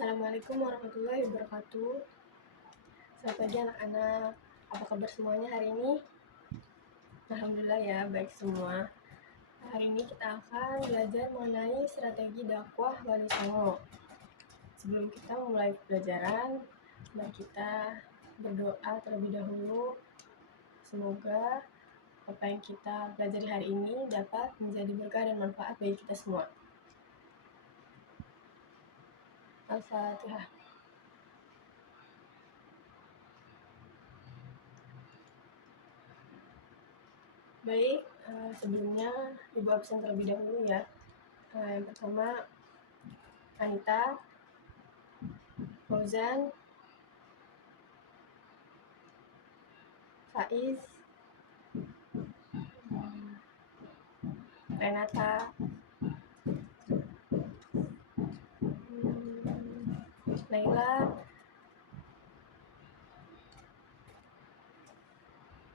Assalamualaikum warahmatullahi wabarakatuh. Selamat pagi anak-anak. Apa kabar semuanya hari ini? Alhamdulillah ya, baik semua. Hari ini kita akan belajar mengenai strategi dakwah Wali Songo. Sebelum kita memulai pelajaran, mari kita berdoa terlebih dahulu. Semoga apa yang kita pelajari hari ini dapat menjadi berkah dan manfaat bagi kita semua. Al-Fatihah. Baik, sebelumnya Ibu absen terlebih dahulu ya. Yang pertama, Anita, Fauzan, Faiz, Renata, Naila.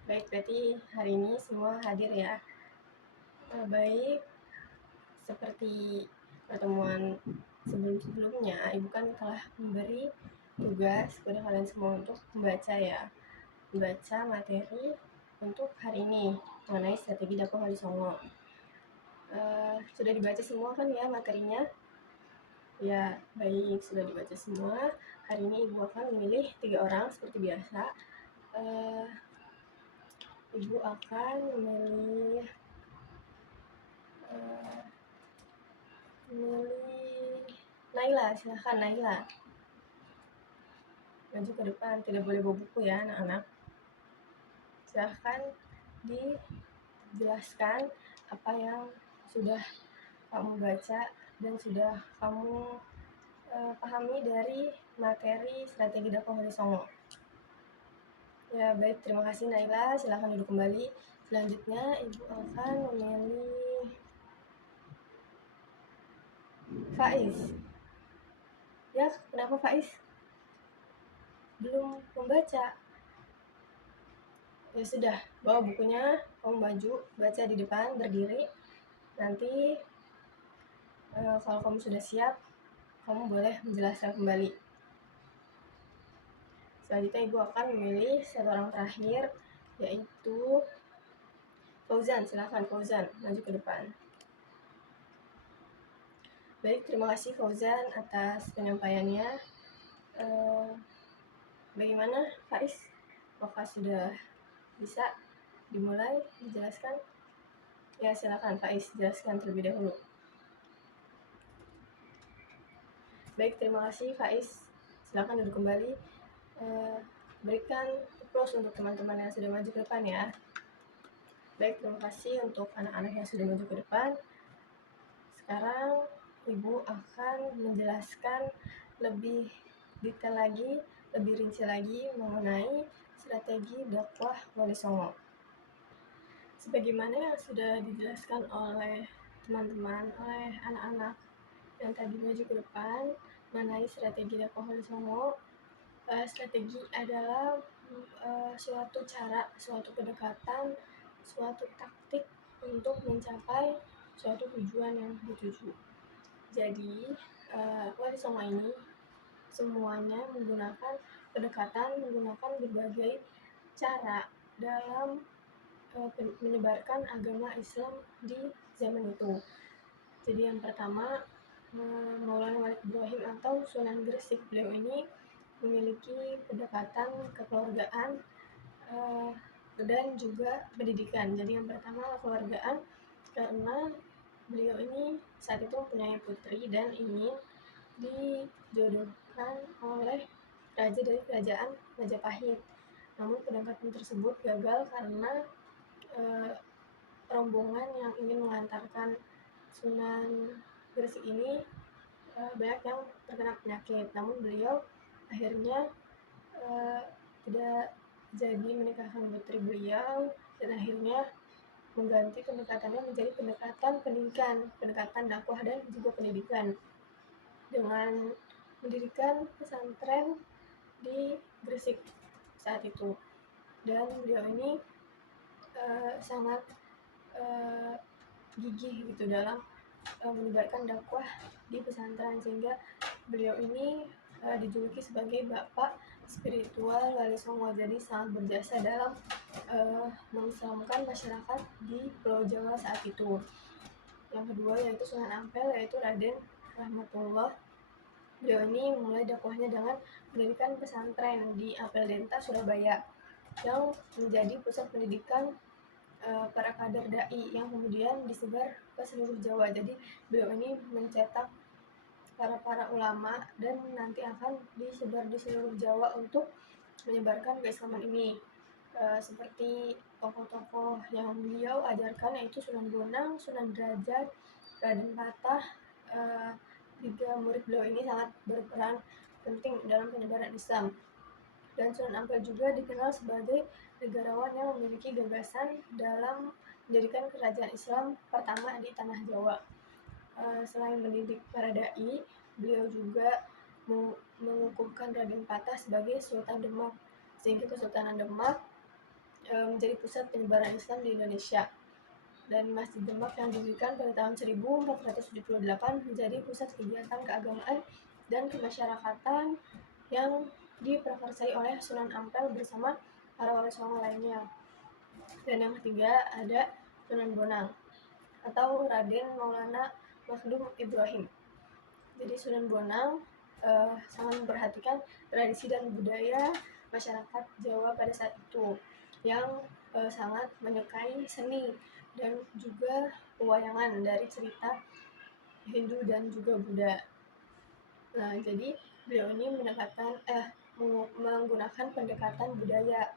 Baik, berarti hari ini semua hadir ya. Baik, seperti pertemuan sebelum-sebelumnya, Ibu kan telah memberi tugas kepada kalian semua untuk membaca ya. Membaca materi untuk hari ini mengenai strategi dakwah Wali Songo. Sudah dibaca semua kan ya materinya? Ya, baik, sudah dibaca semua. Hari ini Ibu akan memilih 3 orang seperti biasa. Ibu akan memilih Naila. Silahkan Naila, maju ke depan, tidak boleh bawa buku ya anak-anak. Silahkan dijelaskan apa yang sudah kamu baca dan sudah kamu pahami dari materi strategi dakwah Wali Songo. Ya, baik, terima kasih Naila. Silahkan duduk kembali. Selanjutnya Ibu akan memilih Faiz. Ya, kenapa Faiz? Belum membaca? Ya sudah, bawa bukunya, kamu maju, baca di depan, berdiri. Nanti kalau kamu sudah siap, kamu boleh menjelaskan kembali. Selanjutnya Ibu akan memilih satu orang terakhir, yaitu Fauzan. Silakan Fauzan, maju ke depan. Baik, terima kasih Fauzan atas penyampaiannya. Bagaimana Faiz? Apakah sudah bisa dimulai dijelaskan? Ya, silakan Faiz, jelaskan terlebih dahulu. Baik, terima kasih Faiz. Silakan duduk kembali. Berikan applause untuk teman-teman yang sudah maju ke depan ya. Baik, terima kasih untuk anak-anak yang sudah maju ke depan. Sekarang Ibu akan menjelaskan lebih detail lagi, lebih rinci lagi mengenai strategi dakwah Wali Songo. Sebagaimana yang sudah dijelaskan oleh teman-teman, oleh anak-anak yang tadi maju ke depan mengenai strategi dakwah Wali Songo. Strategi adalah suatu cara, suatu pendekatan, suatu taktik untuk mencapai suatu tujuan yang dituju. Jadi Wali Songo ini semuanya menggunakan pendekatan, menggunakan berbagai cara dalam menyebarkan agama Islam di zaman itu. Jadi yang pertama, Maulana Malik Ibrahim atau Sunan Gresik, beliau ini memiliki pendekatan kekeluargaan dan juga pendidikan. Jadi yang pertama kekeluargaan, karena beliau ini saat itu mempunyai putri dan ingin dijodohkan oleh raja dari kerajaan Majapahit. Namun pendekatan tersebut gagal karena rombongan yang ingin mengantarkan Sunan Gresik ini banyak yang terkena penyakit. Namun beliau akhirnya tidak jadi menikahkan putri beliau dan akhirnya mengganti pendekatannya menjadi pendekatan pendidikan, pendekatan dakwah dan juga pendidikan dengan mendirikan pesantren di Gresik saat itu. Dan beliau ini sangat gigih gitu dalam menyebarkan dakwah di pesantren, sehingga beliau ini dijuluki sebagai Bapak Spiritual Wali Songo, jadi sangat berjasa dalam mengislamkan masyarakat di Pulau Jawa saat itu. Yang kedua yaitu Sunan Ampel, yaitu Raden Rahmatullah. Beliau ini mulai dakwahnya dengan mendirikan pesantren di Ampel Denta, Surabaya, yang menjadi pusat pendidikan para kader dai yang kemudian disebar ke seluruh Jawa. Jadi beliau ini mencetak para ulama dan nanti akan disebar di seluruh Jawa untuk menyebarkan keislaman ini. Seperti tokoh-tokoh yang beliau ajarkan yaitu Sunan Bonang, Sunan Derajat, Raden Patah. Tiga murid beliau ini sangat berperan penting dalam penyebaran Islam. Dan Sunan Ampel juga dikenal sebagai negarawan yang memiliki gagasan dalam mendirikan kerajaan Islam pertama di tanah Jawa. Selain mendidik para dai, beliau juga mengukuhkan Raden Patah sebagai Sultan Demak, sehingga Kesultanan Demak menjadi pusat penyebaran Islam di Indonesia. Dan Masjid Demak yang didirikan pada tahun 1478 menjadi pusat kegiatan keagamaan dan kemasyarakatan yang diprakarsai oleh Sunan Ampel bersama para wali songo lainnya. Dan yang ketiga ada Sunan Bonang atau Raden Maulana Makhdum Ibrahim. Jadi Sunan Bonang sangat memperhatikan tradisi dan budaya masyarakat Jawa pada saat itu, yang sangat menyukai seni dan juga pewayangan dari cerita Hindu dan juga Buddha. Nah, jadi beliau ini menggunakan pendekatan budaya.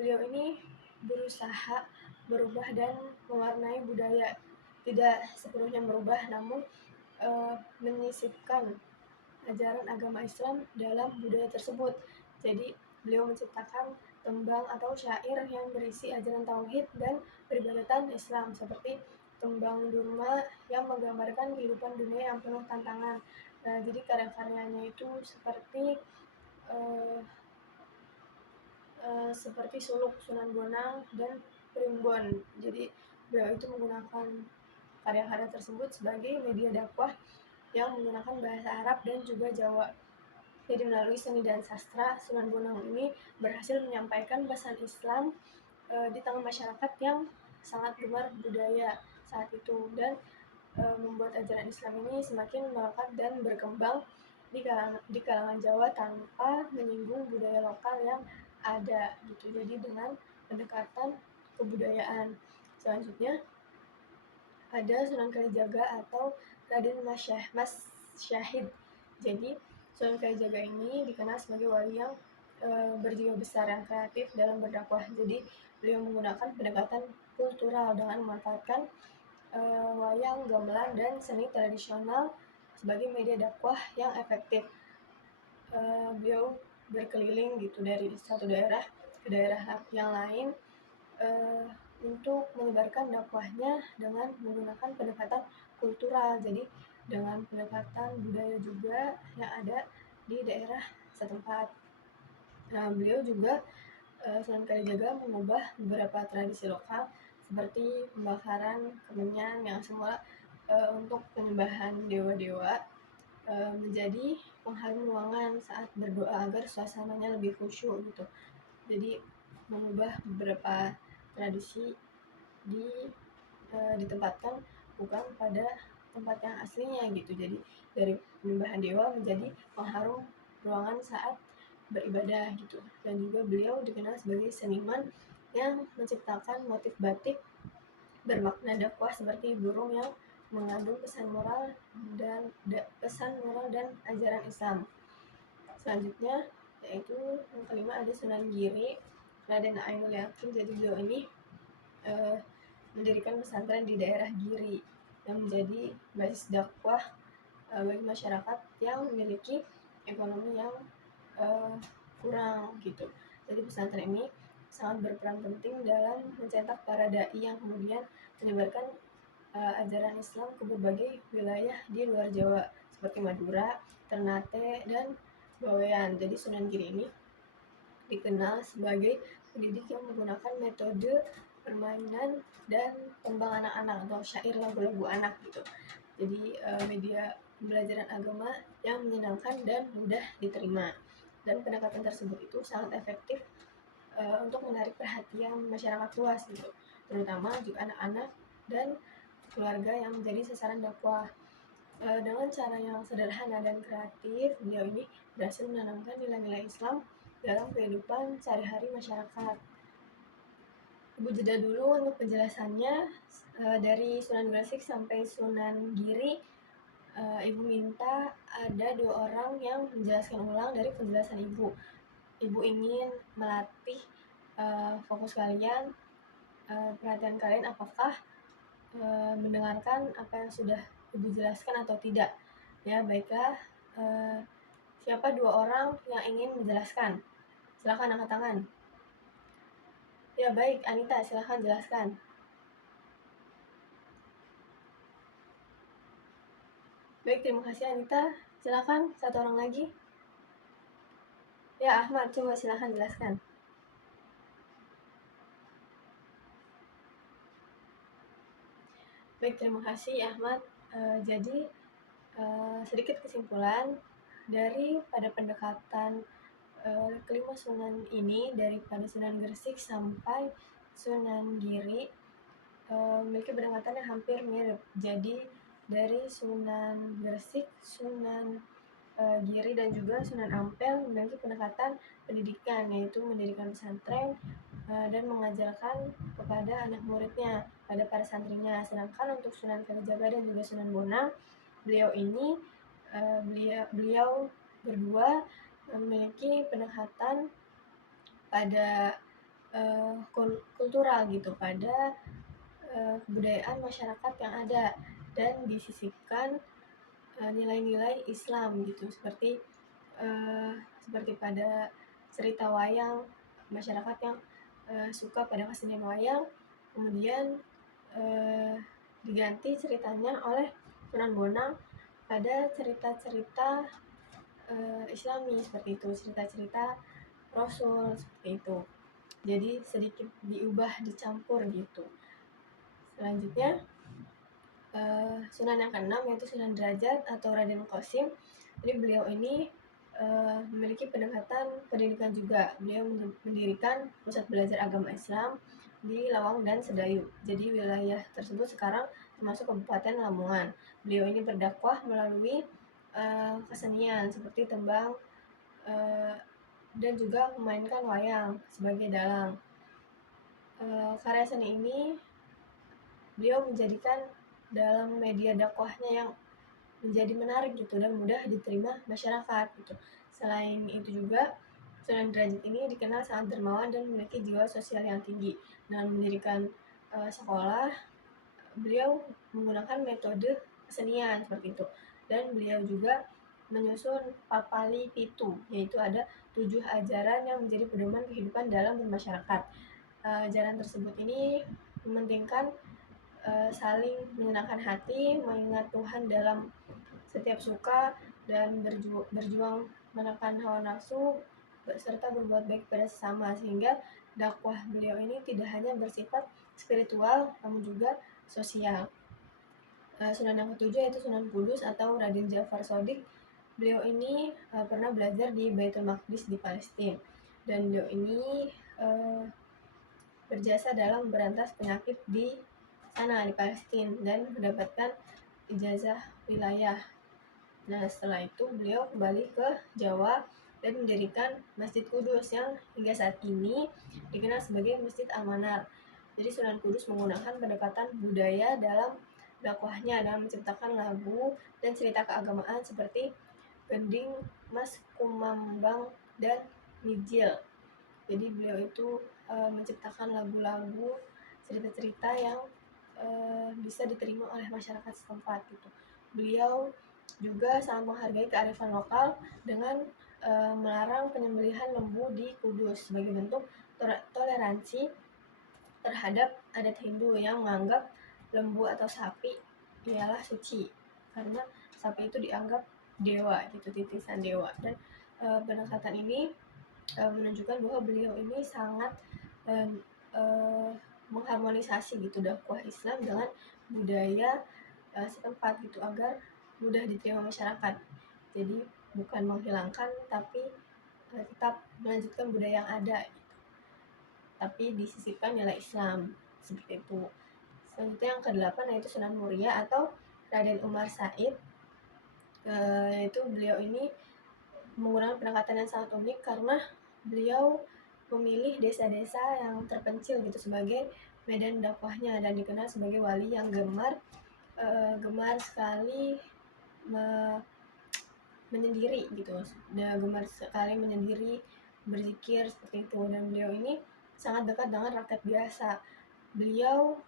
Beliau ini berusaha merubah dan mewarnai budaya, tidak sepenuhnya merubah, namun menyisipkan ajaran agama Islam dalam budaya tersebut. Jadi beliau menciptakan tembang atau syair yang berisi ajaran tauhid dan peribadatan Islam, seperti tembang Durma yang menggambarkan kehidupan dunia yang penuh tantangan. Nah, jadi karya-karyanya itu seperti Suluk Sunan Bonang dan Primbon. Jadi beliau itu menggunakan karya-karya tersebut sebagai media dakwah yang menggunakan bahasa Arab dan juga Jawa. Jadi melalui seni dan sastra, Sunan Bonang ini berhasil menyampaikan pesan Islam di tengah masyarakat yang sangat gemar budaya saat itu, dan membuat ajaran Islam ini semakin melekat dan berkembang di kalangan Jawa tanpa menyinggung budaya lokal yang ada gitu. Jadi dengan pendekatan kebudayaan. Selanjutnya ada Sunan Kalijaga atau Raden Mas Syahid. Jadi Sunan Kalijaga ini dikenal sebagai wali yang berjiwa besar yang kreatif dalam berdakwah. Jadi beliau menggunakan pendekatan kultural dengan memanfaatkan wayang, gamelan, dan seni tradisional sebagai media dakwah yang efektif. Beliau berkeliling gitu dari satu daerah ke daerah yang lain untuk menyebarkan dakwahnya dengan menggunakan pendekatan kultural, jadi dengan pendekatan budaya juga yang ada di daerah setempat. Nah, beliau juga Sunan Kalijaga mengubah beberapa tradisi lokal seperti pembakaran kemenyan yang semula untuk penyembahan dewa-dewa menjadi pengharum ruangan saat berdoa agar suasananya lebih khusyuk gitu. Jadi mengubah beberapa tradisi ditempatkan bukan pada tempat yang aslinya gitu. Jadi dari penyembahan dewa menjadi pengharum ruangan saat beribadah gitu. Dan juga beliau dikenal sebagai seniman yang menciptakan motif batik bermakna dakwah seperti burung yang mengandung pesan moral dan ajaran Islam. Selanjutnya yaitu yang kelima ada Sunan Giri Raden Ainul Yakin. Jadi beliau ini mendirikan pesantren di daerah Giri yang menjadi basis dakwah bagi masyarakat yang memiliki ekonomi yang kurang gitu. Jadi pesantren ini sangat berperan penting dalam mencetak para dai yang kemudian menyebarkan ajaran Islam ke berbagai wilayah di luar Jawa seperti Madura, Ternate, dan Bawean. Jadi Sunan Giri ini dikenal sebagai pendidik yang menggunakan metode permainan dan tembang anak-anak atau syair lagu-lagu anak gitu. Jadi media pembelajaran agama yang menyenangkan dan mudah diterima. Dan pendekatan tersebut itu sangat efektif untuk menarik perhatian masyarakat luas gitu, terutama juga anak-anak dan keluarga yang menjadi sasaran dakwah. Dengan cara yang sederhana dan kreatif, beliau ini berhasil menanamkan nilai-nilai Islam dalam kehidupan sehari-hari masyarakat. Ibu jeda dulu untuk penjelasannya. Dari Sunan Gresik sampai Sunan Giri, Ibu minta ada 2 orang yang menjelaskan ulang dari penjelasan Ibu. Ibu ingin melatih fokus kalian, perhatian kalian apakah mendengarkan apa yang sudah Ibu jelaskan atau tidak. Ya, baiklah. Siapa 2 orang yang ingin menjelaskan? Silakan angkat tangan. Ya, baik, Anita, silakan jelaskan. Baik, terima kasih Anita. Silakan satu orang lagi. Ya, Ahmad, coba silakan jelaskan. Baik, terima kasih Ahmad. Jadi sedikit kesimpulan dari pada pendekatan kelima Sunan ini, daripada Sunan Gresik sampai Sunan Giri, memiliki pendekatan yang hampir mirip. Jadi dari Sunan Gresik, Sunan Giri dan juga Sunan Ampel memiliki pendekatan pendidikan, yaitu mendirikan pesantren dan mengajarkan kepada anak muridnya, pada para santrinya. Sedangkan untuk Sunan Kalijaga dan juga Sunan Bonang, beliau ini beliau berdua memiliki pendekatan pada kultural gitu, pada kebudayaan masyarakat yang ada, dan disisipkan nilai-nilai Islam gitu, seperti pada cerita wayang, masyarakat yang suka pada kesenian wayang, kemudian diganti ceritanya oleh Sunan Bonang pada cerita-cerita Islami, seperti itu, cerita-cerita Rasul, seperti itu. Jadi sedikit diubah, dicampur gitu. Selanjutnya Sunan yang keenam, yaitu Sunan Derajat atau Raden Qasim. Jadi beliau ini memiliki pendekatan pendidikan juga. Beliau mendirikan pusat belajar agama Islam di Lawang dan Sedayu. Jadi wilayah tersebut sekarang termasuk Kabupaten Lamongan. Beliau ini berdakwah melalui kesenian seperti tembang dan juga memainkan wayang sebagai dalang. Karya seni ini beliau menjadikan dalam media dakwahnya yang menjadi menarik gitu dan mudah diterima masyarakat gitu. Selain itu juga, Sunan Derajat ini dikenal sangat dermawan dan memiliki jiwa sosial yang tinggi. Dengan mendirikan sekolah, beliau menggunakan metode kesenian seperti itu. Dan beliau juga menyusun Papali Pitu, yaitu ada 7 ajaran yang menjadi pedoman kehidupan dalam bermasyarakat. Ajaran tersebut ini mementingkan saling menyenangkan hati, mengingat Tuhan dalam setiap suka, dan berjuang menekan hawa nafsu, serta berbuat baik pada sesama, sehingga dakwah beliau ini tidak hanya bersifat spiritual namun juga sosial. Sunan yang ketujuh yaitu Sunan Kudus atau Raden Ja'far Shodiq. Beliau ini pernah belajar di Baitul Maqdis di Palestina, dan beliau ini berjasa dalam memberantas penyakit di sana di Palestina dan mendapatkan ijazah wilayah. Nah, setelah itu beliau kembali ke Jawa dan mendirikan Masjid Kudus yang hingga saat ini dikenal sebagai Masjid Al-Manar. Jadi Sunan Kudus menggunakan pendekatan budaya dalam dakwahnya, dalam menciptakan lagu dan cerita keagamaan seperti Gending, Mas Kumambang, dan Mijil. Jadi beliau itu menciptakan lagu-lagu, cerita-cerita yang bisa diterima oleh masyarakat setempat gitu. Beliau juga sangat menghargai kearifan lokal dengan melarang penyembelihan lembu di Kudus sebagai bentuk toleransi terhadap adat Hindu yang menganggap lembu atau sapi ialah suci, karena sapi itu dianggap dewa gitu, titisan dewa. Dan pendekatan ini menunjukkan bahwa beliau ini sangat mengharmonisasi gitu dakwah Islam dengan budaya setempat gitu, agar mudah diterima masyarakat. Jadi bukan menghilangkan tapi tetap melanjutkan budaya yang ada, tapi disisipkan nilai Islam seperti itu. Selanjutnya yang ke-8 yaitu Sunan Muria atau Raden Umar Said. Yaitu beliau ini menggunakan pendekatan yang sangat unik karena beliau memilih desa-desa yang terpencil gitu sebagai medan dakwahnya, dan dikenal sebagai wali yang gemar sekali menyendiri gitu. Dia gemar sekali menyendiri, berzikir seperti itu, dan beliau ini sangat dekat dengan rakyat biasa. Beliau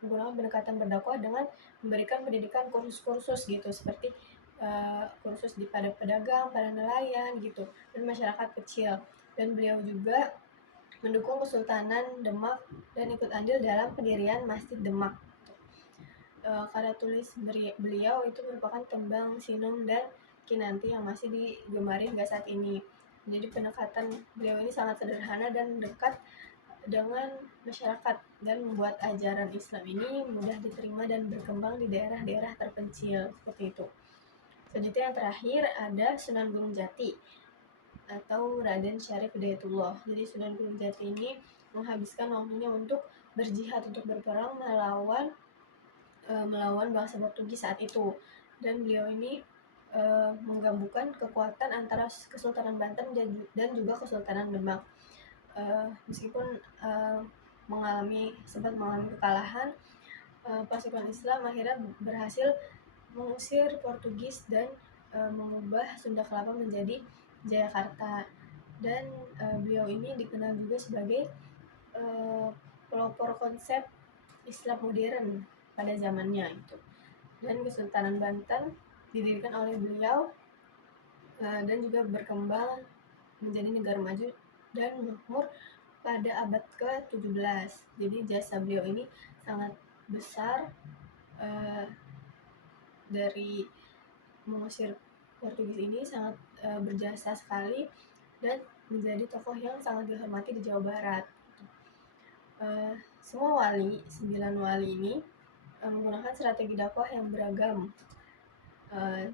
menggunakan pendekatan berdakwah dengan memberikan pendidikan kursus-kursus gitu, seperti kursus pada pedagang, pada nelayan gitu, dan masyarakat kecil. Dan beliau juga mendukung Kesultanan Demak dan ikut andil dalam pendirian Masjid Demak. Karya tulis beliau itu merupakan tembang Sinum dan Kinanti yang masih digemari hingga saat ini. Jadi pendekatan beliau ini sangat sederhana dan dekat dengan masyarakat, dan membuat ajaran Islam ini mudah diterima dan berkembang di daerah-daerah terpencil seperti itu. Selanjutnya yang terakhir ada Sunan Gunung Jati atau Raden Syarif Hidayatullah. Jadi Sunan Gunung Jati ini menghabiskan waktunya untuk berjihad, untuk berperang melawan bangsa Portugis saat itu, dan beliau ini menggabungkan kekuatan antara Kesultanan Banten dan juga Kesultanan Demak. Meskipun sempat mengalami kekalahan, pasukan Islam akhirnya berhasil mengusir Portugis dan mengubah Sunda Kelapa menjadi Jayakarta. Dan beliau ini dikenal juga sebagai pelopor konsep Islam modern pada zamannya itu. Dan Kesultanan Banten didirikan oleh beliau dan juga berkembang menjadi negara maju dan makmur pada abad ke-17. Jadi jasa beliau ini sangat besar, dari mengusir Portugis ini sangat berjasa sekali dan menjadi tokoh yang sangat dihormati di Jawa Barat. Semua wali, 9 wali ini menggunakan strategi dakwah yang beragam.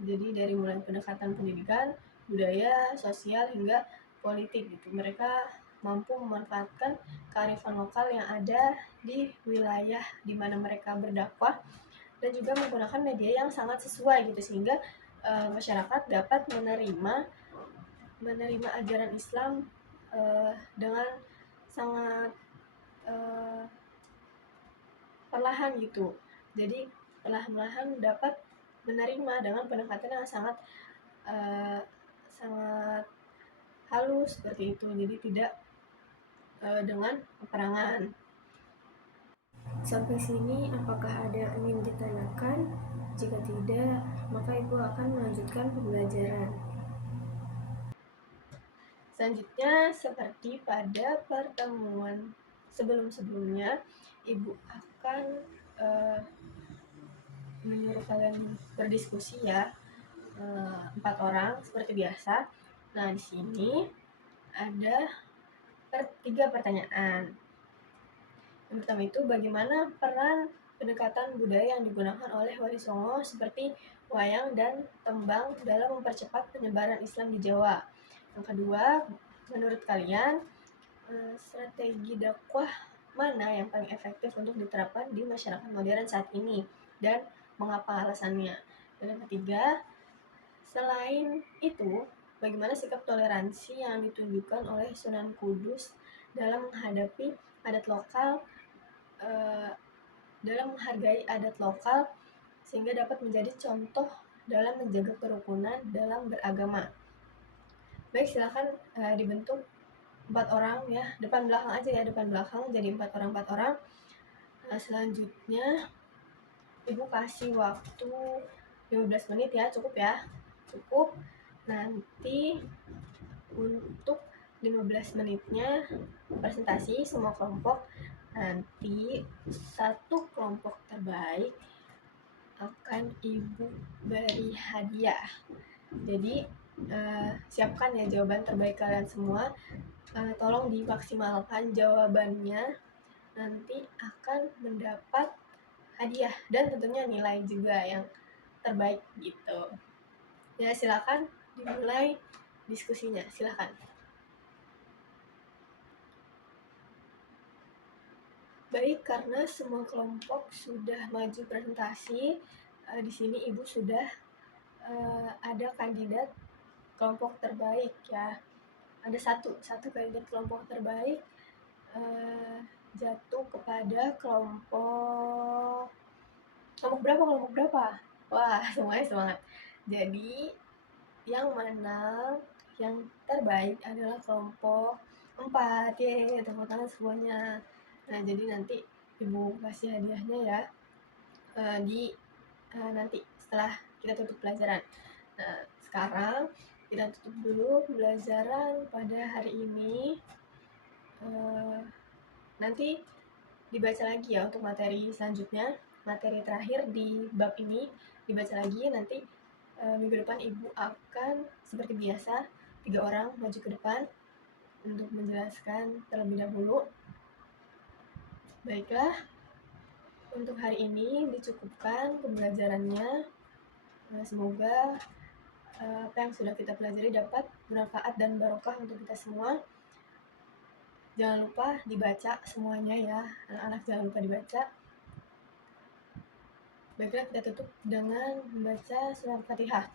Jadi dari mulai pendekatan pendidikan, budaya, sosial, hingga politik gitu. Mereka mampu memanfaatkan kearifan lokal yang ada di wilayah di mana mereka berdakwah, dan juga menggunakan media yang sangat sesuai gitu, sehingga masyarakat dapat menerima ajaran Islam dengan sangat perlahan gitu. Jadi perlahan-lahan dapat menerima dengan pendekatan yang sangat halus seperti itu. Jadi tidak dengan peperangan. Sampai sini apakah ada yang ingin ditanyakan? Jika tidak, maka Ibu akan melanjutkan pembelajaran. Selanjutnya, seperti pada pertemuan sebelum-sebelumnya, Ibu akan menyuruh kalian berdiskusi ya, 4 orang seperti biasa. Nah, di sini ada 3 pertanyaan. Yang pertama itu, bagaimana peran pendekatan budaya yang digunakan oleh Wali Songo seperti wayang dan tembang dalam mempercepat penyebaran Islam di Jawa? Yang kedua, menurut kalian strategi dakwah mana yang paling efektif untuk diterapkan di masyarakat modern saat ini, dan mengapa alasannya? Dan yang ketiga, selain itu, bagaimana sikap toleransi yang ditunjukkan oleh Sunan Kudus dalam menghadapi adat lokal, dalam menghargai adat lokal sehingga dapat menjadi contoh dalam menjaga kerukunan dalam beragama? Baik, silakan dibentuk 4 orang ya, depan belakang aja ya, depan belakang jadi 4 orang. Selanjutnya Ibu kasih waktu 15 menit ya, cukup ya? Cukup. Nanti untuk 15 menitnya presentasi semua kelompok. Nanti satu kelompok terbaik akan Ibu beri hadiah. Jadi siapkan ya jawaban terbaik kalian semua. Tolong dimaksimalkan jawabannya, nanti akan mendapat hadiah dan tentunya nilai juga yang terbaik gitu. Ya silakan dimulai diskusinya, silakan. Baik, karena semua kelompok sudah maju presentasi, di sini Ibu sudah ada kandidat kelompok terbaik ya. Ada satu kandidat kelompok terbaik jatuh kepada kelompok berapa? Wah, semuanya semangat. Jadi yang menang, yang terbaik adalah kelompok 4. Yeay, tepuk tangan semuanya. Nah, jadi nanti Ibu kasih hadiahnya ya nanti setelah kita tutup pelajaran. Nah, sekarang kita tutup dulu pembelajaran pada hari ini. Nanti dibaca lagi ya untuk materi selanjutnya, materi terakhir di bab ini dibaca lagi. Nanti minggu depan Ibu akan seperti biasa 3 orang maju ke depan untuk menjelaskan terlebih dahulu. Baiklah, untuk hari ini dicukupkan pembelajarannya. Semoga apa yang sudah kita pelajari dapat bermanfaat dan barokah untuk kita semua. Jangan lupa dibaca semuanya ya, anak-anak jangan lupa dibaca. Baiklah, kita tutup dengan membaca surat Fatihah.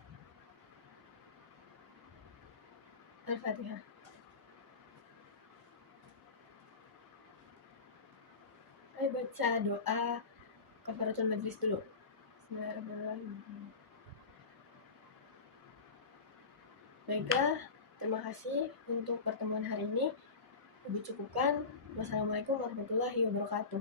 Al-Fatihah. Ayo baca doa kafaratul majlis dulu. Bismillahirrahmanirrahim. Baiklah, terima kasih untuk pertemuan hari ini. Lebih cukupkan. Wassalamualaikum warahmatullahi wabarakatuh.